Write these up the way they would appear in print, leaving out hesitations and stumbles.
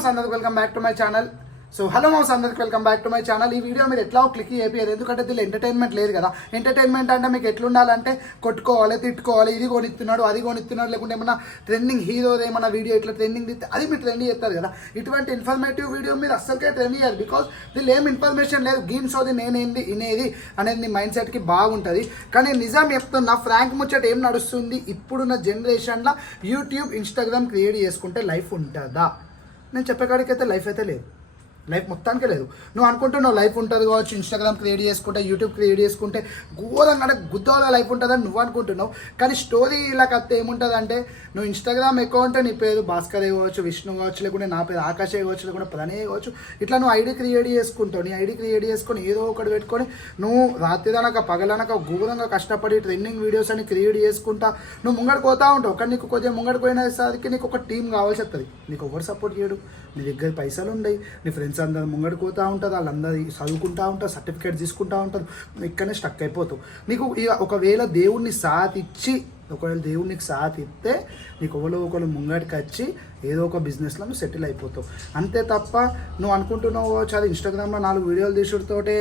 Moms అందరికి welcome back to my channel. Hello moms అందరికి welcome back to my channel. ఈ video మీరు ఎట్లా క్లిక్ చేయలేదు, ఎందుకంటే దీనిలో ఎంటర్టైన్మెంట్ లేదు కదా. ఎంటర్టైన్మెంట్ అంటే మీకు ఎట్లుండాలంటే కొట్టుకోవాలి, తిట్టుకోవాలి, ఇది కొనిస్తున్నాడు, అది కొనిస్తున్నాడు, లేకుంటే ఏమన్నా ట్రెండింగ్ హీరో ఏమన్నా వీడియో ఇట్లా ట్రెండింగ్ తీస్తే అది మీరు ట్రెండ్ చేస్తారు కదా. ఇటువంటి ఇన్ఫర్మేటివ్ వీడియో మీరు అస్సలకే ట్రెండ్ చేయాలి. బికాజ్ దీనిలో ఏం ఇన్ఫర్మేషన్ లేదు, గేమ్స్ అది నేనేంది ఇనేది అనేది నీ మైండ్ సెట్కి బాగుంటుంది. కానీ నిజం చెప్తున్నా, ఫ్రాంక్ ముచ్చట ఏం నడుస్తుంది ఇప్పుడున్న జనరేషన్లో, యూట్యూబ్ ఇన్స్టాగ్రామ్ క్రియేట్ చేసుకుంటే లైఫ్ ఉంటుందా? నేను చెప్పేకాడికి అయితే లైఫ్ అయితే లేదు, లైఫ్ మొత్తానికే లేదు. నువ్వు అనుకుంటున్నావు లైఫ్ ఉంటుంది కావచ్చు, ఇన్స్టాగ్రామ్ క్రియేట్ చేసుకుంటే, యూట్యూబ్ క్రియేట్ చేసుకుంటే ఘోరంగా అంటే గుద్దోల లైఫ్ ఉంటుందని నువ్వు అనుకుంటున్నావు. కానీ స్టోరీ ఇలా కథ ఏముంటుంది అంటే, నువ్వు ఇన్స్టాగ్రామ్ అకౌంట్ నీ పేరు భాస్కర్ కావచ్చు, విష్ణు కావచ్చు, లేకుంటే నా పేరు ఆకాశ్ కావచ్చు, లేకుంటే ప్రణయ్ కావచ్చు, ఇట్లా నువ్వు ఐడి క్రియేట్ చేసుకుంటావు. నీ ఐడి క్రియేట్ చేసుకొని ఏదో ఒకటి పెట్టుకొని నువ్వు రాత్రిదనక పగలనక ఘోరంగా కష్టపడి ట్రెండింగ్ వీడియోస్ అని క్రియేట్ చేసుకుంటా నువ్వు ముంగడికి పోతా ఉంటావు. కానీ నీకు కొద్దిగా ముంగడికి పోయినసరికి నీకు ఒక టీం కావాల్సి వస్తుంది. నీకు ఎవరు సపోర్ట్ చేయడు, నీ దగ్గర పైసలు ఉండయి, నీ ఫ్రెండ్స్ అందరు ముంగడికి పోతూ ఉంటుంది, వాళ్ళందరూ చదువుకుంటూ ఉంటారు, సర్టిఫికేట్ తీసుకుంటూ ఉంటారు, ఇక్కడనే స్టక్ అయిపోతావు. నీకు ఒకవేళ దేవుడిని సాత్ ఇచ్చి, ఒకవేళ దేవుడికి సాత్ ఇస్తే నీకు ఒకరు ముంగడికి వచ్చి ఏదో ఒక బిజినెస్లో నువ్వు సెటిల్ అయిపోతావు. అంతే తప్ప నువ్వు అనుకుంటున్నావు చాలా ఇన్స్టాగ్రామ్లో 4 వీడియోలు తీసుడుతోటే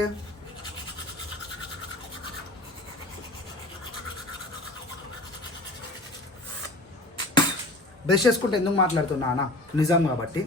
బ్రష్ చేసుకుంటే ఎందుకు మాట్లాడుతున్నా నిజం కాబట్టి.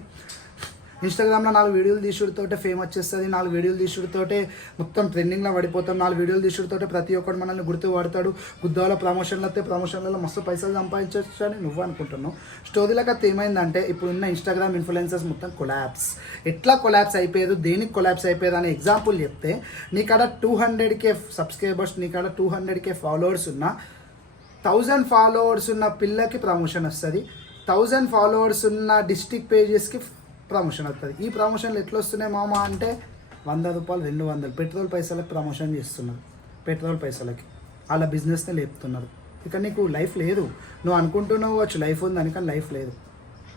ఇన్స్టాగ్రామ్లో 4 వీడియోలు తీసుడుతోటే ఫేమ్ వచ్చేస్తుంది, 4 వీడియోలు తీసుడుతోటే మొత్తం ట్రెండింగ్లో పడిపోతాం, 4 వీడియోలు తీసుడుతోటే ప్రతి ఒక్కరు మనల్ని గుర్తుపడతాడు, గుద్దాల ప్రమోషన్లు వస్తే ప్రమోషన్లలో మస్తు పైసలు సంపాదించవచ్చు అని నువ్వు అనుకుంటున్నావు. స్టోరీలకు అయితే ఏమైందంటే, ఇప్పుడున్న ఇన్స్టాగ్రామ్ ఇన్ఫ్లుయెన్సర్స్ మొత్తం కొలాబ్స్. ఎట్లా కొలాబ్స్ అయిపోయారు, దేనికి కొలాబ్స్ అయిపోయారు అనే ఎగ్జాంపుల్ చెప్తే, నీకాడ 200K సబ్స్క్రైబర్స్, నీకాడ 200K ఫాలోవర్స్ ఉన్న, 1000 ఫాలోవర్స్ ఉన్న పిల్లకి ప్రమోషన్ వస్తుంది, 1000 ఫాలోవర్స్ ఉన్న డిస్ట్రిక్ట్ పేజెస్కి ప్రమోషన్ వస్తుంది. ఈ ప్రమోషన్లు ఎట్లా వస్తున్నాయి మామ అంటే, 100 రూపాయలు 200 పెట్రోల్ పైసలకి ప్రమోషన్ చేస్తున్నారు. పెట్రోల్ పైసలకి వాళ్ళ బిజినెస్ని లేపుతున్నారు. ఇక నీకు లైఫ్ లేదు. నువ్వు అనుకుంటున్నావు వచ్చు లైఫ్ ఉందని, కానీ లైఫ్ లేదు,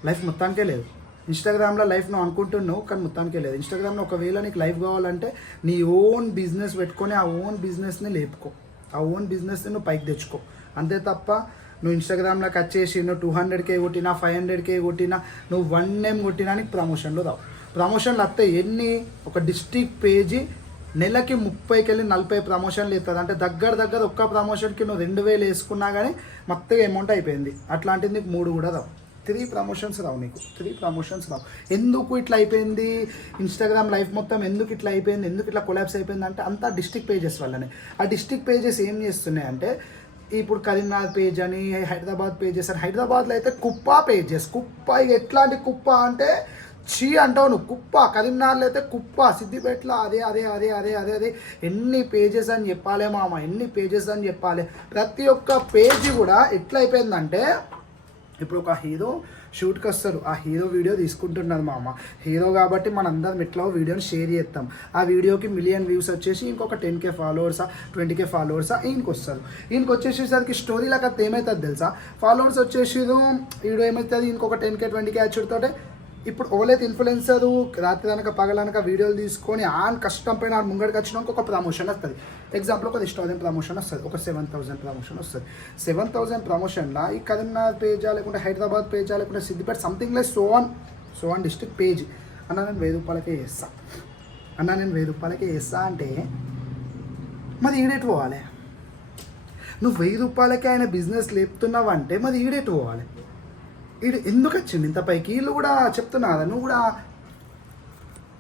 లైఫ్ మొత్తానికే లేదు. ఇన్స్టాగ్రామ్లో లైఫ్ నువ్వు అనుకుంటున్నావు, కానీ మొత్తానికే లేదు. ఇన్స్టాగ్రామ్లో ఒకవేళ నీకు లైఫ్ కావాలంటే నీ ఓన్ బిజినెస్ పెట్టుకొని ఆ ఓన్ బిజినెస్ని లేపుకో, ఆ ఓన్ బిజినెస్ని నువ్వు పైకి తెచ్చుకో. అంతే తప్ప నువ్వు ఇన్స్టాగ్రామ్లోకి వచ్చేసి నువ్వు 200K కొట్టినా, 500K కొట్టినా, నువ్వు 1M కొట్టినా నీకు ప్రమోషన్లు రావు. ప్రమోషన్లు వస్తాయి ఎన్ని, ఒక డిస్ట్రిక్ట్ పేజీ నెలకి 30కెళ్ళి 40 ప్రమోషన్లు ఇస్తుంది. అంటే దగ్గర ఒక్క ప్రమోషన్కి నువ్వు 2000 వేసుకున్నా కానీ మొత్తం అమౌంట్ అయిపోయింది. అట్లాంటిది నీకు 3 కూడా రావు, 3 ప్రమోషన్స్ రావు, నీకు 3 ప్రమోషన్స్ రావు. ఎందుకు ఇట్లా అయిపోయింది ఇన్స్టాగ్రామ్ లైఫ్ మొత్తం, ఎందుకు ఇట్లా అయిపోయింది, ఎందుకు ఇట్లా కొలాబ్స్ అయిపోయింది అంటే, అంతా డిస్ట్రిక్ట్ పేజెస్ వల్లనే. ఆ డిస్ట్రిక్ట్ పేజెస్ ఏం చేస్తున్నాయి అంటే, ఇప్పుడు కరీంనగర్ పేజ్ అని, హైదరాబాద్ పేజెస్ అని, హైదరాబాద్లో అయితే కుప్ప పేజెస్. కుప్ప ఎట్లాంటి కుప్ప అంటే చీ అంటావు నువ్వు, కుప్ప. కరీంనగర్లో అయితే కుప్ప, సిద్దిపేటలో అదే అదే అదే అదే అదే అదే ఎన్ని పేజెస్ అని చెప్పాలి మామ, ఎన్ని పేజెస్ అని చెప్పాలి. ప్రతి ఒక్క పేజీ కూడా ఎట్లా అయిపోయిందంటే, ఇప్పుడు ఒక హీరో షూట్కి వస్తారు, ఆ హీరో వీడియో తీసుకుంటున్నారు మామ. హీరో కాబట్టి మనందరం ఎట్లా వీడియోని షేర్ చేస్తాం. ఆ వీడియోకి 1 మిలియన్ వ్యూస్ వచ్చేసి ఇంకొక 10K ఫాలోవర్సా 20K ఫాలోవర్సా ఈయనకి వస్తారు. ఈయనకి వచ్చేసేసరికి స్టోరీలకు అది ఏమవుతుంది తెలుసా, ఫాలోవర్స్ వచ్చేసి వీడియో ఏమవుతుంది, ఇంకొక 10K 20K వచ్చుడితోటే. ఇప్పుడు ఓవైతే ఇన్ఫ్లుయెన్సరు రాత్రి అనక పగలనక వీడియోలు తీసుకొని ఆన్ కష్టం పైన ముంగడికి వచ్చినాక ఒక ప్రమోషన్ వస్తుంది. ఎగ్జాంపుల్ ఒక 10,000 ప్రమోషన్ వస్తుంది, ఒక 7,000 ప్రమోషన్ వస్తుంది. 7,000 ప్రమోషన్లో ఈ కరీంనగర్ పేజా, లేకుంటే హైదరాబాద్ పేజా, లేకుంటే Siddipet something like so on district page అన్న నేను 1000 రూపాయలకే చేస్తా, అన్న నేను 1000 రూపాయలకే చేస్తా అంటే మరి ఈడేటు పోవాలి? నువ్వు 1000 రూపాయలకే ఆయన బిజినెస్ లేపుతున్నావు అంటే మరి ఈడేటు పోవాలి? వీడు ఎందుకు వచ్చింది ఇంత పైకి? వీళ్ళు కూడా చెప్తున్నా కదా, నువ్వు కూడా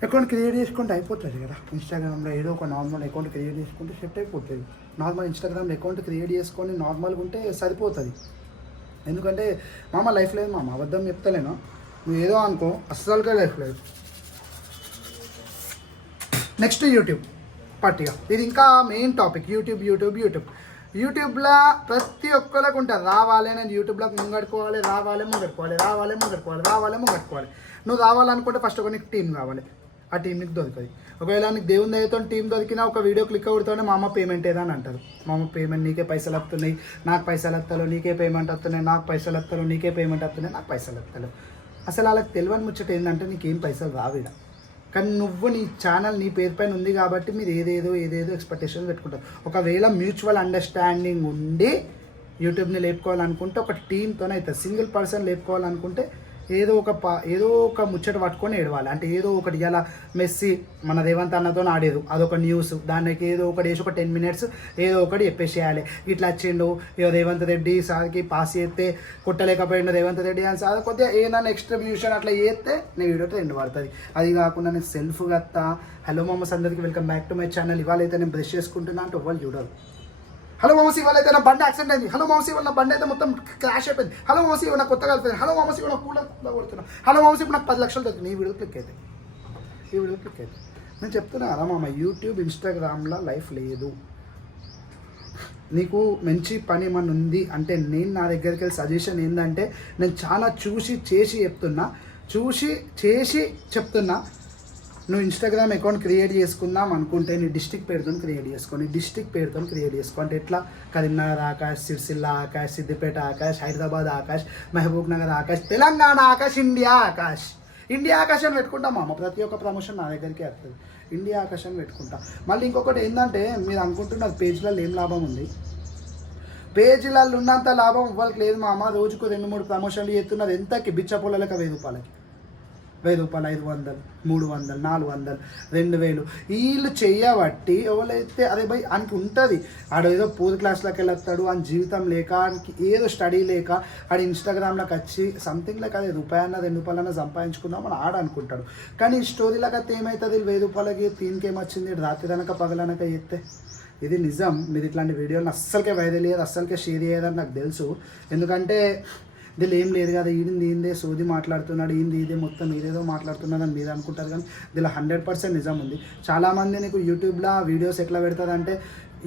అకౌంట్ క్రియేట్ చేసుకుంటే అయిపోతుంది కదా. ఇన్స్టాగ్రామ్లో ఏదో ఒక నార్మల్ అకౌంట్ క్రియేట్ చేసుకుంటే సెట్ అయిపోతుంది. నార్మల్ ఇన్స్టాగ్రామ్లో అకౌంట్ క్రియేట్ చేసుకొని నార్మల్గా ఉంటే సరిపోతుంది. ఎందుకంటే మామ లైఫ్ లేదు మామ, అబద్ధం చెప్తలేను, నువ్వు ఏదో అనుకో, అస్సలుగా లైఫ్ లేదు. నెక్స్ట్ యూట్యూబ్ పట్టిగా, ఇది ఇంకా మెయిన్ టాపిక్. యూట్యూబ్లో ప్రతి ఒక్కరికి ఉంటుంది రావాలి, నేను యూట్యూబ్లోకి ముంగడుకోవాలి, రావాలి. నువ్వు రావాలనుకుంటే ఫస్ట్ ఒక నీకు టీం కావాలి, ఆ టీం నీకు దొరుకుతుంది. ఒకవేళ నీకు దేవుని దయతో టీం దొరికినా ఒక వీడియో క్లిక్ అవుతానే మా అమ్మ పేమెంట్ ఏదని అంటారు. మా అమ్మ పేమెంట్ నీకే పైసలు వస్తున్నాయి, నాకు పైసలు వస్తలేవు, నీకే పేమెంట్ వస్తున్నాయి, నాకు పైసలు వస్తలేవు, నీకే పేమెంట్ వస్తున్నాయి, నాకు పైసలు వస్తలేవు. అసలు వాళ్ళకి తెలియని ముచ్చట ఏంటంటే నీకేం పైసలు రావిడ. కానీ నువ్వు నీ ఛానల్ నీ పేరు పైన ఉంది కాబట్టి మీరు ఏదేదో ఎక్స్పెక్టేషన్ పెట్టుకుంటారు. ఒకవేళ మ్యూచువల్ అండర్స్టాండింగ్ ఉండి యూట్యూబ్ని లేపుకోవాలనుకుంటే ఒక టీంతోనే అవుతుంది. సింగిల్ పర్సన్ లేపుకోవాలనుకుంటే ఏదో ఒక ముచ్చట పట్టుకొని ఏడవాలి. అంటే ఏదో ఒకటి ఇలా మెస్సీ మన రేవంత్ అన్నతో ఆడేది అదొక న్యూస్, దానికి ఏదో ఒకటి వేసి ఒక 10 minutes ఏదో ఒకటి చెప్పేసేయాలి. ఇట్లా వచ్చిండు ఏదో రేవంత్ రెడ్డి సార్కి పాస్ చేస్తే కొట్టలేకపోయిండు రేవంత్ రెడ్డి అని సార్ కొద్దిగా ఏదైనా ఎక్స్ట్రిబ్యూషన్ అట్లా చేస్తే నేను వీడియో ట్రెండ్ పడుతుంది. అది కాకుండా నేను సెల్ఫ్ గత్తా హలో మామస్ అందరికీ welcome back to my channel. ఇవాళ అయితే నేను బ్రష్ చేసుకుంటున్నా అంటే వాళ్ళు చూడాలి. హలో మామసి ఇవాళ అయితే నా బండి యాక్సిడెంట్ అయింది. హలో మామసి ఇవాళ నా బండి అయితే మొత్తం క్రాష్ అయిపోయింది. హలో మామసి ఇవాళ కొత్తగా వెళ్తుంది. హలో మామసి ఇవాళ కూలర్ కొడుతున్నా. హలో మామసి ఇప్పుడు నాకు 10 లక్షలు దొరికింది. ఈ వీడియో క్లిక్ అయితే నేను చెప్తున్నా కదా మామ, యూట్యూబ్ ఇన్స్టాగ్రామ్లో లైఫ్ లేదు. నీకు మంచి పని ఏమన్నా ఉంది అంటే నేను నా దగ్గరికి వెళ్ళి సజెషన్ ఏంటంటే నేను చాలా చూసి చెప్తున్నా. నువ్వు ఇన్స్టాగ్రామ్ అకౌంట్ క్రియేట్ చేసుకుందాం అనుకుంటే నీ డిస్టిక్ పేరుతో క్రియేట్ చేసుకో. అంటే ఎట్లా కరీంనగర్ ఆకాష్, సిరిసిల్ల ఆకాష్, సిద్దిపేట ఆకాష్, హైదరాబాద్ ఆకాష్, మహబూబ్ నగర్ ఆకాష్, తెలంగాణ ఆకాష్, ఇండియా ఆకాష్ అని పెట్టుకుంటాం అమ్మ. ప్రతి ఒక్క ప్రమోషన్ నా దగ్గరికి వస్తుంది. ఇండియా ఆకాష్ అని పెట్టుకుంటా. మళ్ళీ ఇంకొకటి ఏంటంటే మీరు అనుకుంటున్నారు పేజ్లలో ఏం లాభం ఉంది. పేజీలలో ఉన్నంత లాభం ఇవ్వడానికి లేదు మామ. రోజుకు 2-3 ప్రమోషన్లు చేస్తున్నారు. ఎంతకి బిచ్చపొలక 1000 రూపాయలకి, 500, 300, 400, 2000 వీళ్ళు చెయ్యబట్టి ఎవరైతే అదే భయ్ ఆయనకి ఉంటుంది. ఆడేదో 4th క్లాస్లోకి వెళ్ళొస్తాడు, ఆయన జీవితం లేక ఆయనకి ఏదో స్టడీ లేక ఆడ ఇన్స్టాగ్రామ్లోకి వచ్చి సంథింగ్ లైక్ అదే ₹1, 2 సంపాదించుకుందాం అని అనుకుంటాడు. కానీ ఈ స్టోరీలకు అయితే ఏమవుతుంది, 1000 రూపాయలకి దీనికి ఏమొచ్చింది రాత్రి అనక పగలనక చేస్తే. ఇది నిజం. మీరు ఇట్లాంటి వీడియోని అస్సలకే వైరల్ అయ్యేది, అస్సలకే షేర్ అయ్యేదని నాకు తెలుసు. ఎందుకంటే దీనిలో ఏం లేదు కదా, ఈయనదే సోది మాట్లాడుతున్నాడు, ఇదే మొత్తం ఇదేదో మాట్లాడుతున్నాడు అని మీరు అనుకుంటారు. కానీ దీనిలో 100% నిజం ఉంది. చాలామంది నీకు యూట్యూబ్లో వీడియోస్ ఎట్లా పెడతారంటే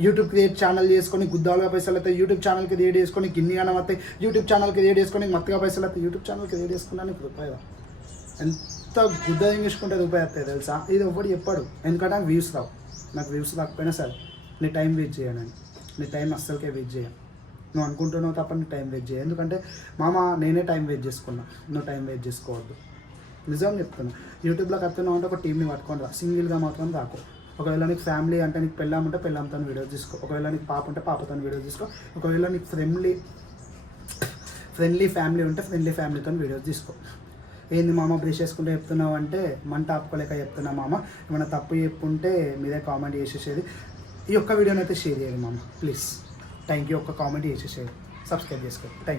యూట్యూబ్ క్రియేట్ ఛానల్ చేసుకొని గుద్దాలుగా పైసలు అవుతాయి, యూట్యూబ్ ఛానల్ క్రియేట్ చేసుకొని గిన్ని అనం అవుతాయి, యూట్యూబ్ ఛానల్ క్రియేట్ చేసుకొని మత్తుగా పైసలు అవుతాయి. యూట్యూబ్ ఛానల్ క్రియేట్ చేసుకున్నాను రూపాయి ఎంత గుద్ద ఇంగ్లీష్కుంటే రూపాయి వస్తాయి తెలుసా. ఇది ఎవ్వడు చెప్పాడు. ఎందుకంటే నాకు వ్యూస్ రావు. నాకు వ్యూస్ రాకపోయినా సరే నీ టైం వేస్ట్ చేయను. నీ టైం అస్సలకే వేస్ట్ చేయను. నువ్వు అనుకుంటున్నావు తప్ప నీ టైం వేస్ట్ చేయ. ఎందుకంటే మామ నేనే టైం వేస్ట్ చేసుకున్నా, నువ్వు టైం వేస్ట్ చేసుకోవద్దు. నిజం చెప్తున్నా. యూట్యూబ్లోకి వస్తున్నావు అంటే ఒక టీంని పట్టుకొని రా, సింగిల్గా మాత్రం రాకు. ఒకవేళ నీకు ఫ్యామిలీ అంటే నీకు పెళ్ళాం ఉంటే పెళ్ళాంతో వీడియోస్ తీసుకో. ఒకవేళ నీకు పాప ఉంటే పాపతో వీడియోస్ తీసుకో. ఒకవేళ నీకు ఫ్రెండ్లీ ఫ్యామిలీ ఉంటే ఫ్రెండ్లీ ఫ్యామిలీతో వీడియోస్ తీసుకో. ఏంది మామ బ్రష్ చేసుకుంటే చెప్తున్నావు అంటే మంట ఆపుకోలేక చెప్తున్నా మామ. ఏమైనా తప్పు చెప్పుంటే మీరే కామెంట్ చేసేసేది. ఈ ఒక్క వీడియోని అయితే షేర్ చేయండి మామ ప్లీజ్. Thank you. ఒక్క కామెంట్ చేసేసేది, సబ్స్క్రైబ్ చేసుకోండి. Thank you.